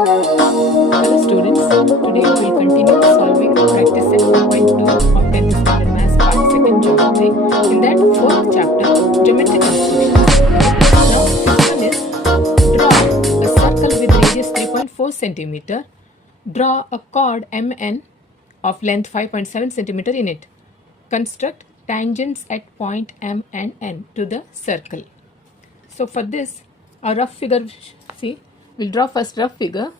Hello students, today we will continue solving practice set 4.2 of 10th standard maths part 2nd geometry. In that 4th chapter, geometry constructions. Now this one is draw a circle with radius 3.4 centimeter. Draw a chord MN of length 5.7 centimeter in it. Construct tangents at point M and N to the circle. So for this, a rough figure, see, we'll draw first rough figure.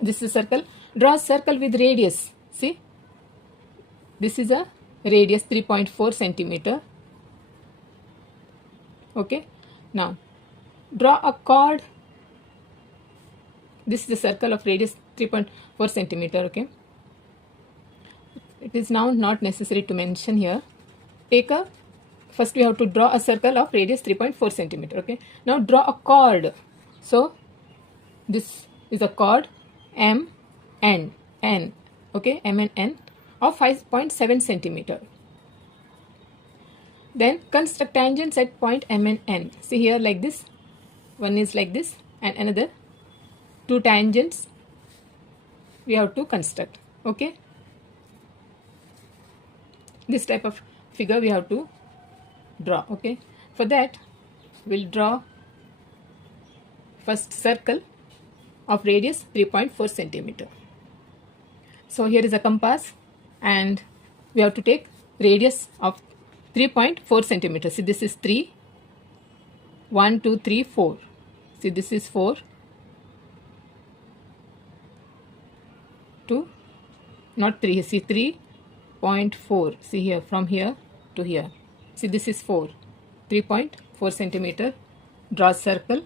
This is a circle. Draw a circle with radius. See, this is a radius 3.4 centimeter. Okay. Now, draw a chord. This is the circle of radius 3.4 centimeter. Okay. It is now not necessary to mention here. First we have to draw a circle of radius 3.4 centimeter. Okay. Now draw a chord. So this is a chord M N N. Okay, M and N of 5.7 centimeter. Then construct tangents at point M and N. See here like this. One is like this and another. Two tangents we have to construct. Okay. This type of figure we have to draw. Okay. For that, we'll draw first circle of radius 3.4 centimeter. So here is a compass and we have to take radius of 3.4 centimeter. See, this is 3. 1, 2, 3, 4. See, this is 4. 2, not 3. See, 3.4. See here, from here to here. See, this is 4. 3.4 centimeter. Draw a circle.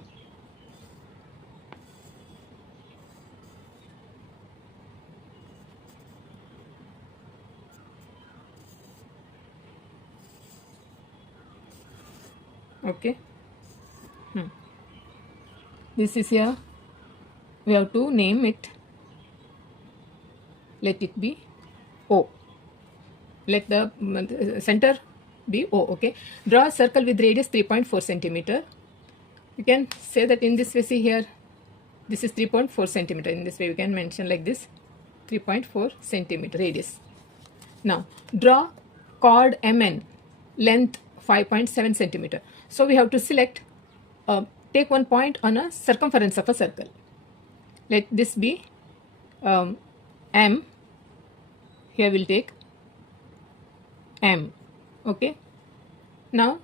Okay. This is here. We have to name it. Let it be O. Let the center be O. Okay. Draw a circle with radius 3.4 centimeter. You can say that in this way. See here. This is 3.4 centimeter. In this way, we can mention like this. 3.4 centimeter radius. Now, draw chord MN. Length 5.7 centimeter. So we have to select, take one point on a circumference of a circle. Let this be M. Here we'll take M. Okay. Now,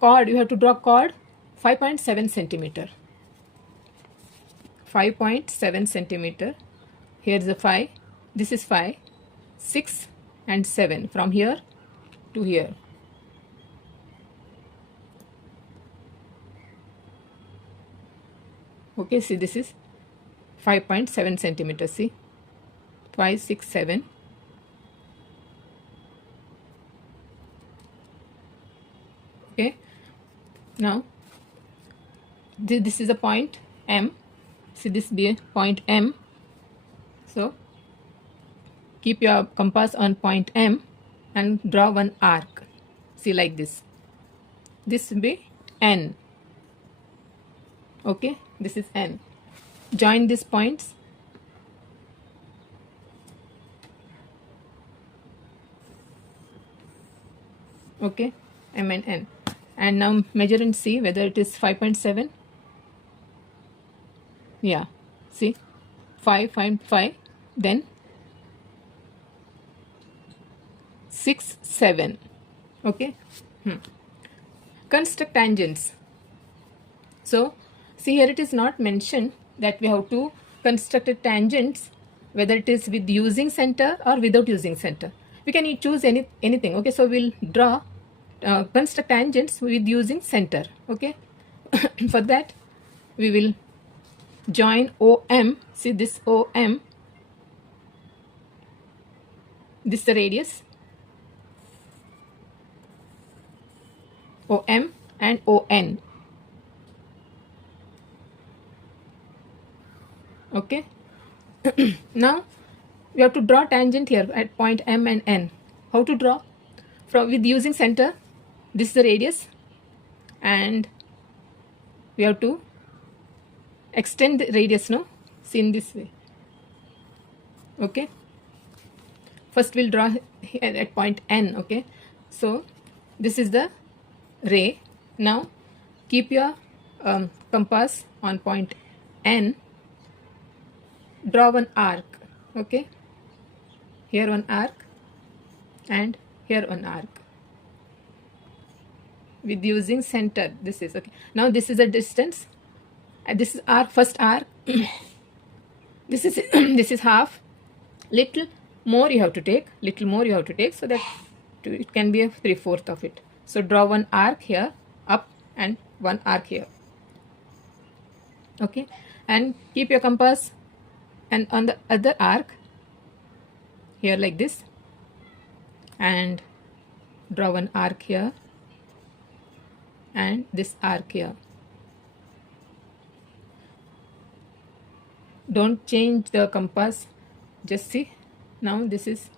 chord, you have to draw chord 5.7 centimeter. 5.7 centimeter. Here's the 5. This is 5, 6 and 7 from here to here. Okay, see, this is 5.7 centimeters. See, 5, 6, 7. Okay, now this is a point M. See, this be a point M. So keep your compass on point M and draw one arc. See, like this. This will be N. Okay, this is N. Join these points. Okay, M and N. And now measure and see whether it is 5.7. Yeah, see, 5.5, then 6, 7. Okay. Construct tangents. So, see here it is not mentioned that we have to construct a tangents whether it is with using center or without using center. We can choose anything. Okay, so we'll draw construct tangents with using center. Okay. For that we will join OM. See, this OM. This is the radius. OM and ON. Okay. Now we have to draw tangent here at point M and N. How to draw? With using center, this is the radius. and we have to extend the radius, no? See, in this way. Okay, first we'll draw here at point N. Okay, so this is the ray. Now keep your compass on point N, draw one arc. Okay, here one arc and here one arc with using center. This is okay. Now this is a distance, and this is our first arc. This is this is half. Little more you have to take, so that it can be a 3/4 of it. So draw one arc here up and one arc here. Okay, and keep your compass and on the other arc here like this, and draw one arc here and this arc here. Don't change the compass, just see. Now this is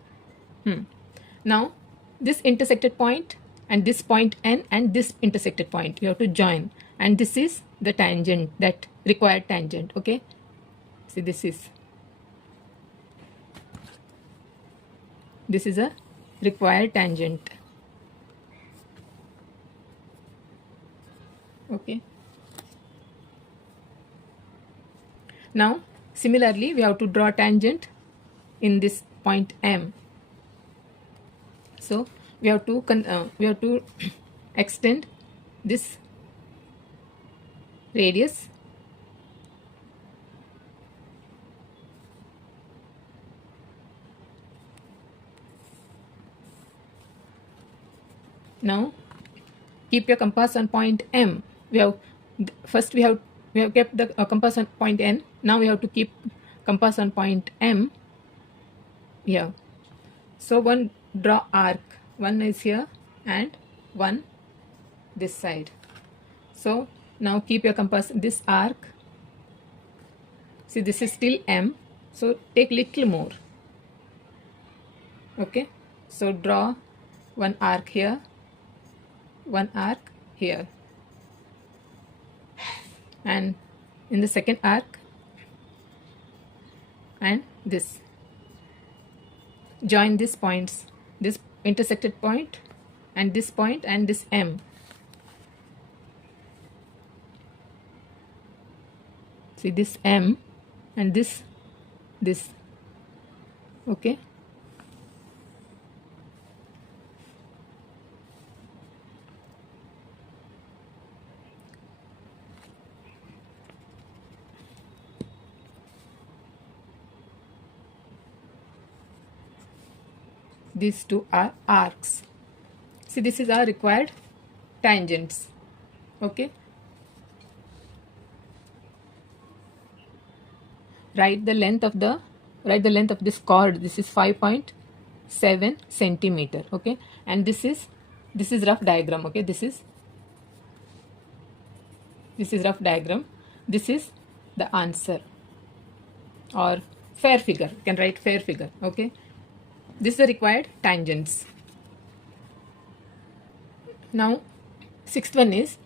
now this intersected point and this point N and this intersected point you have to join, and this is the tangent, that required tangent. Okay, see, this is a required tangent. Okay, now similarly we have to draw tangent in this point M. So we have to extend this radius now. Keep your compass on point M. We have kept the compass on point N. Now we have to keep compass on point M here. So one draw arc, one is here and one this side. So now keep your compass this arc. See, this is still M, so take little more. Okay, so draw one arc here, one arc here, and in the second arc and this, join these points, this intersected point and this M. See, this M and this. Okay, these two are arcs. See, this is our required tangents. Okay, write the length of this chord. This is 5.7 centimeter. Okay, and this is rough diagram. Okay, this is rough diagram. This is the answer, or fair figure. You can write fair figure. Okay, this is the required tangents. Now sixth one is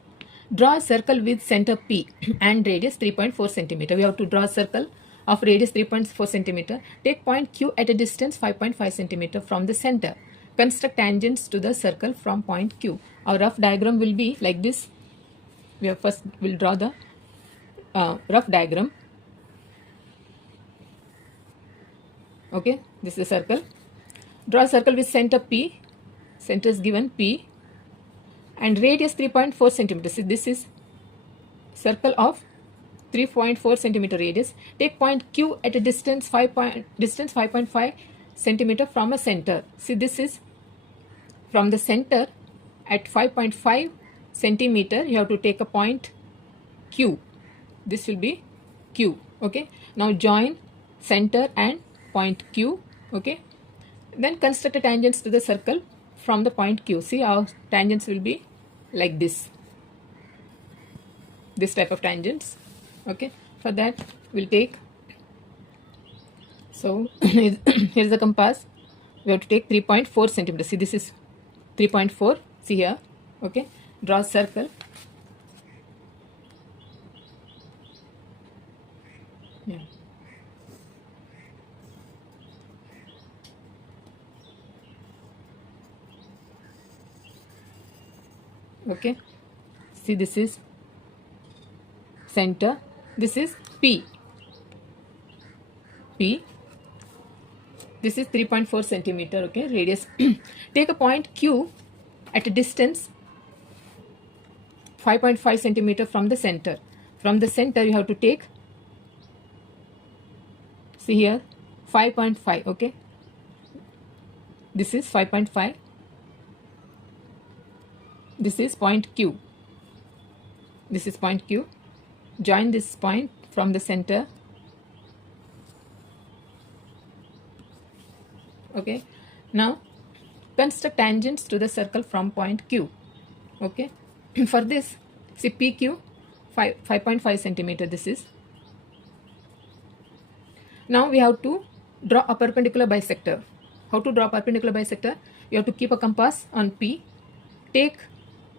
draw a circle with center P and radius 3.4 centimeter. We have to draw a circle of radius 3.4 centimeter. Take point Q at a distance 5.5 centimeter from the center. Construct tangents to the circle from point Q. Our rough diagram will be like this. We'll draw the rough diagram. Okay, this is a circle. Draw a circle with center P. Center is given P and radius 3.4 centimeters. See, this is circle of 3.4 centimeter radius. Take point Q at a distance 5.5 centimeter from a center. See, this is from the center at 5.5 centimeter. You have to take a point Q. This will be Q. Okay, now join center and point Q. Okay, then construct a tangents to the circle from the point Q. See, our tangents will be like this type of tangents. Okay, for that we'll take, so here's the compass. We have to take 3.4 centimeters. See, this is 3.4. See here. Okay, draw a circle Okay, see, this is center, this is P. This is 3.4 centimeter, okay, radius. Take a point Q at a distance 5.5 centimeter from the center. From the center you have to take, see here, 5.5, okay, this is 5.5, this is point Q, this is point Q. Join this point from the center. Okay, now construct tangents to the circle from point Q. Okay, for this, see, PQ 5.5 centimeter, this is. Now we have to draw a perpendicular bisector. How to draw a perpendicular bisector? You have to keep a compass on P, take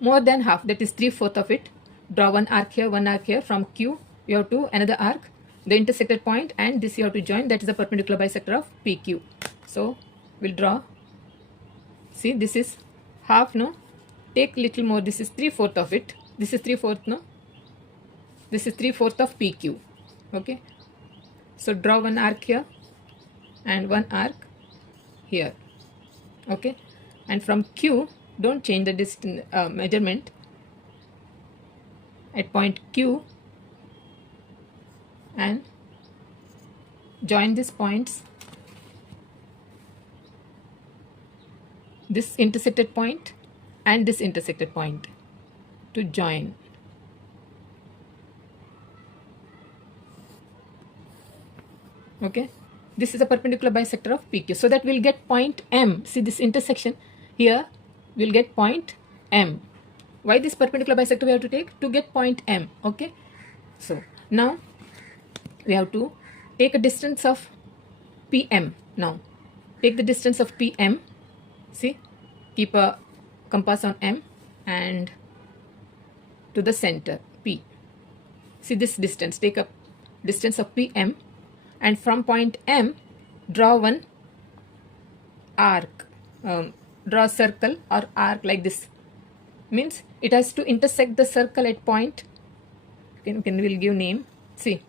more than half, that is 3/4 of it, draw one arc here, one arc here. From Q you have to another arc, the intersected point, and this you have to join, that is the perpendicular bisector of PQ. So we'll draw, see, this is half, no, take little more, this is 3/4 of it, this is 3/4, no, this is 3/4 of PQ. Okay, so draw one arc here and one arc here. Okay, and from Q don't change the distance measurement at point Q and join these points, this intersected point and this intersected point, to join. Okay, this is a perpendicular bisector of PQ, so that we'll get point M. See, this intersection here, we'll get point M. Why this perpendicular bisector we have to take? To get point M. Okay, so now we have to take a distance of PM. Now take the distance of PM. See, keep a compass on M and to the center P. See this distance, take a distance of PM, and from point M draw one arc, draw a circle or arc like this. Means it has to intersect the circle at point, we'll give name. See,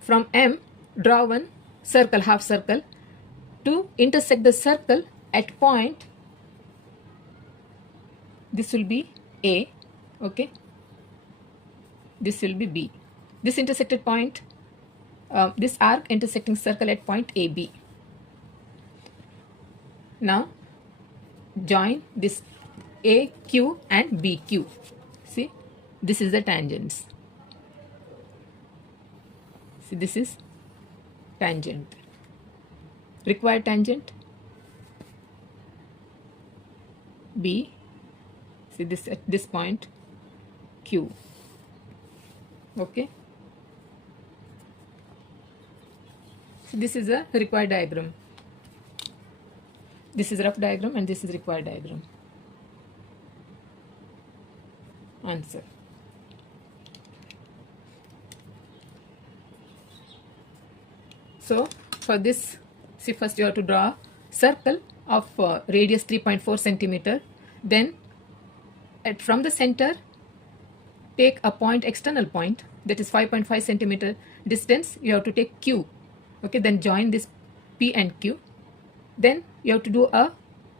from M draw one circle, half circle, to intersect the circle at point, this will be A. Okay, this will be B. This intersected point, this arc intersecting circle at point AB. Now join this AQ and BQ. See, this is the tangents. See, this is tangent, required tangent B. See, this at this point Q. Okay, so this is a required diagram. This is rough diagram and this is required diagram. Answer. So for this, see, first you have to draw a circle of radius 3.4 centimeter. Then from the center take a point, external point, that is 5.5 centimeter distance. You have to take Q. Okay, then join this P and Q. Then you have to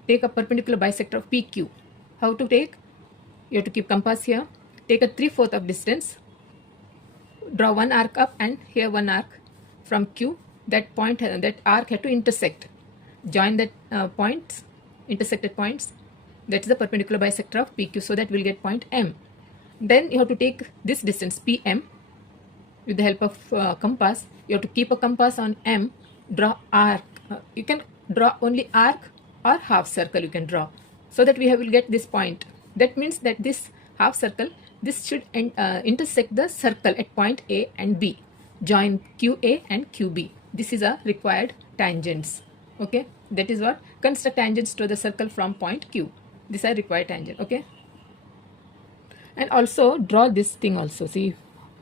take a perpendicular bisector of PQ. How to take? You have to keep compass here, take a 3/4 of distance, draw one arc up and here one arc. From Q, that point, that arc had to intersect. Join that points, intersected points, that is the perpendicular bisector of PQ, so that we'll get point M. Then you have to take this distance PM with the help of compass. You have to keep a compass on M, draw arc. You can draw only arc or half circle you can draw, so that will get this point. That means that this half circle, this should intersect the circle at point A and B. Join QA and QB. This is a required tangents. Okay, that is what, construct tangents to the circle from point Q. These are required tangent. Okay, and also draw this thing also. See,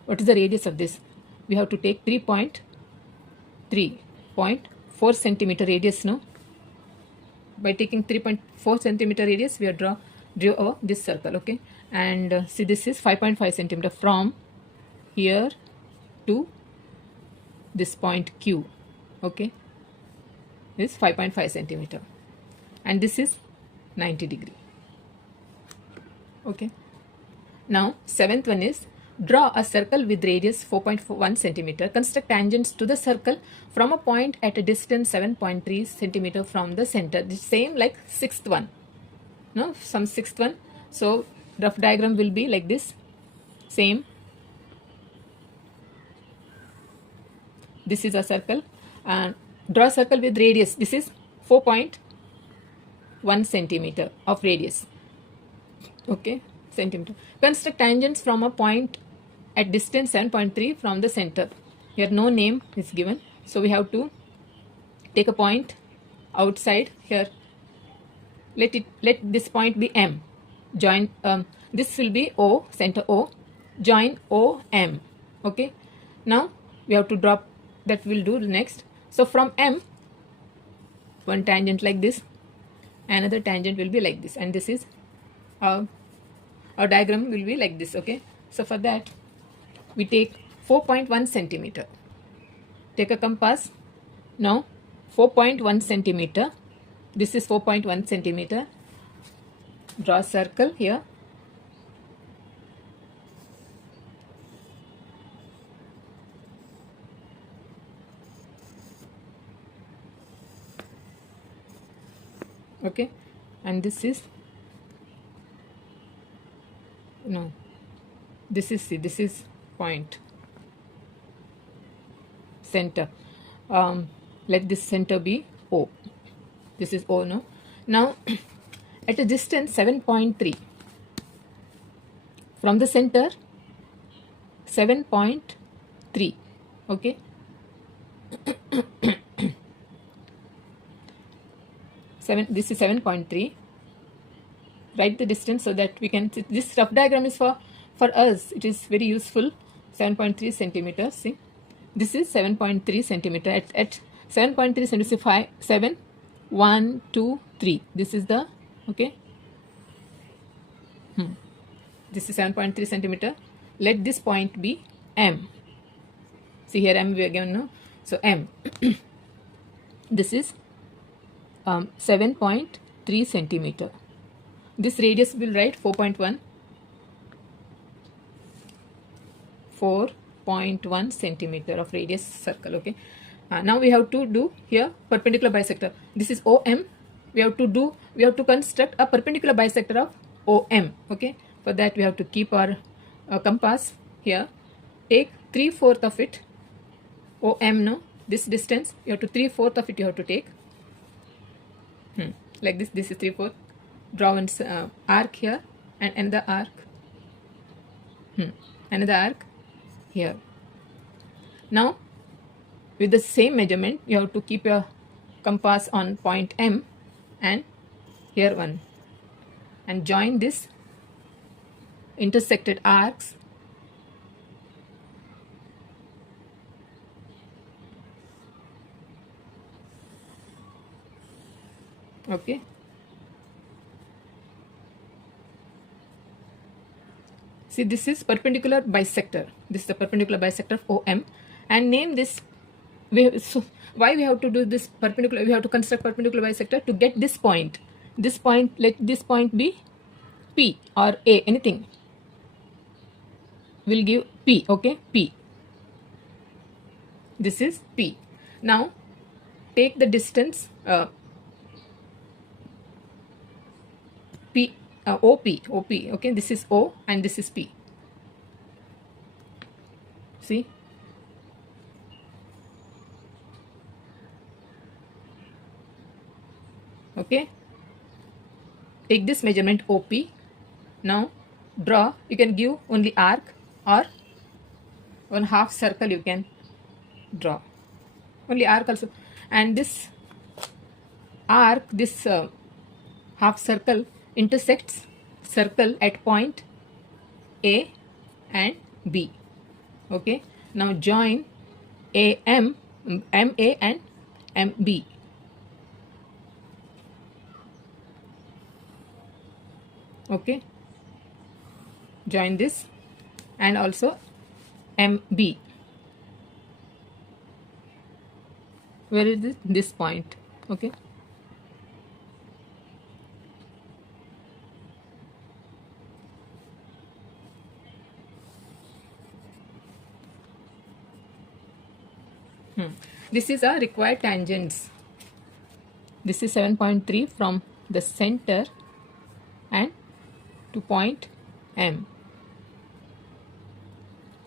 what is the radius of this? We have to take 3.4 centimeter radius. No, by taking 3.4 centimeter radius, we have draw drew this circle, okay. And see, this is 5.5 centimeter from here to this point Q, okay. This 5.5 centimeter, and this is 90 degree, okay. Now seventh one is draw a circle with radius 4.1 centimeter. Construct tangents to the circle from a point at a distance 7.3 centimeter from the center. The same like sixth one, no, some sixth one. So rough diagram will be like this, same. This is a circle, and draw a circle with radius. This is 4.1 centimeter of radius, okay, centimeter. Construct tangents from a point at distance 7.3 from the center. Here no name is given, so we have to take a point outside here. Let this point be M. Join this will be O, center O. Join O M. Okay. Now we have to drop. That we'll do next. So from M, one tangent like this, another tangent will be like this, and this is our diagram will be like this, okay. So for that we take 4.1 centimeter. Take a compass. Now 4.1 centimeter. This is 4.1 centimeter. Draw a circle here. Okay, and this is no, this is, see, this is point center. Let this center be O. This is O, no. Now at a distance 7.3 from the center, 7.3, okay. This is 7.3. Write the distance so that we can. This rough diagram is for us. It is very useful. 7.3 centimeters. See, this is 7.3 centimeter. At 7.3 centimeter, 5, 7, 1, 2, 3. This is the, okay. This is 7.3 centimeter. Let this point be M. See here M we are given, no. So M. This is 7.3 centimeter. This radius will write 4.1 centimeter of radius circle, okay. Now we have to do here perpendicular bisector. This is OM. We have to construct a perpendicular bisector of OM, okay. For that we have to keep our compass here. Take 3/4 of it. OM, no, this distance you have to 3/4 of it you have to take. Like this. This is 3/4. Draw an arc here and another arc. Another arc here. Now with the same measurement you have to keep your compass on point M and here one, and join this intersected arcs. Okay. See, this is perpendicular bisector. This is the perpendicular bisector of OM, and name this. So why we have to do this perpendicular? We have to construct perpendicular bisector to get this point. This point, let this point be P or A. Anything will give P. Okay, P. This is P. Now take the distance. P, OP, okay, this is O and this is P. See, okay, take this measurement OP. Now draw. You can give only arc or one half circle you can draw, only arc also, and this arc, this half circle intersects circle at point A and B. Okay, now join AM, MA and MB. Okay, join this, and also MB. Where is this point? Okay, this is a required tangents. This is 7.3 from the center and to point M.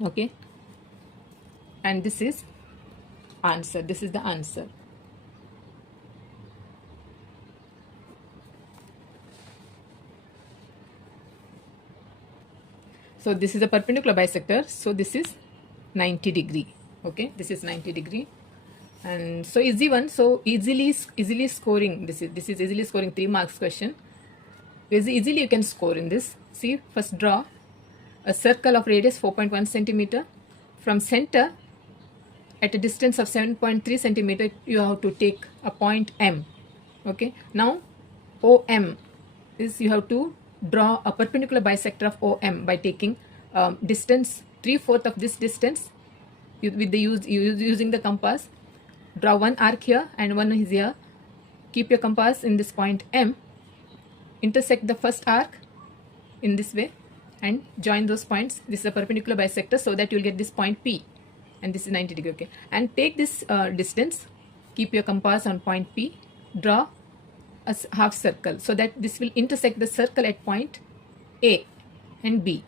Okay, and this is answer. This is the answer. So this is a perpendicular bisector. So this is 90 degree. Okay, this is 90 degree, and so easy one. So easily scoring. This is easily scoring 3 marks question. Easily you can score in this. See, first draw a circle of radius 4.1 centimeter from center at a distance of 7.3 centimeter. You have to take a point M. Okay, now OM is, you have to draw a perpendicular bisector of OM by taking distance 3/4 of this distance with the using the compass. Draw one arc here and one is here. Keep your compass in this point M. Intersect the first arc in this way and join those points. This is a perpendicular bisector, so that you will get this point P, and this is 90 degree. Okay, and take this distance. Keep your compass on point P. Draw a half circle so that this will intersect the circle at point A and B.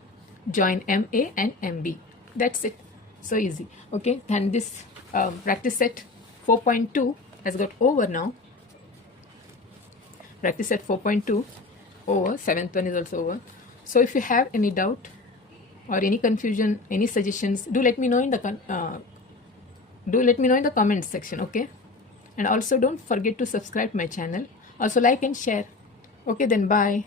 Join MA and MB. That's it. So easy. Okay, and this practice set 4.2 has got over now. Practice set 4.2 over. 7th one is also over. So if you have any doubt or any confusion, any suggestions, do let me know in the comment section. Okay, and also don't forget to subscribe my channel. Also like and share. Okay, then bye.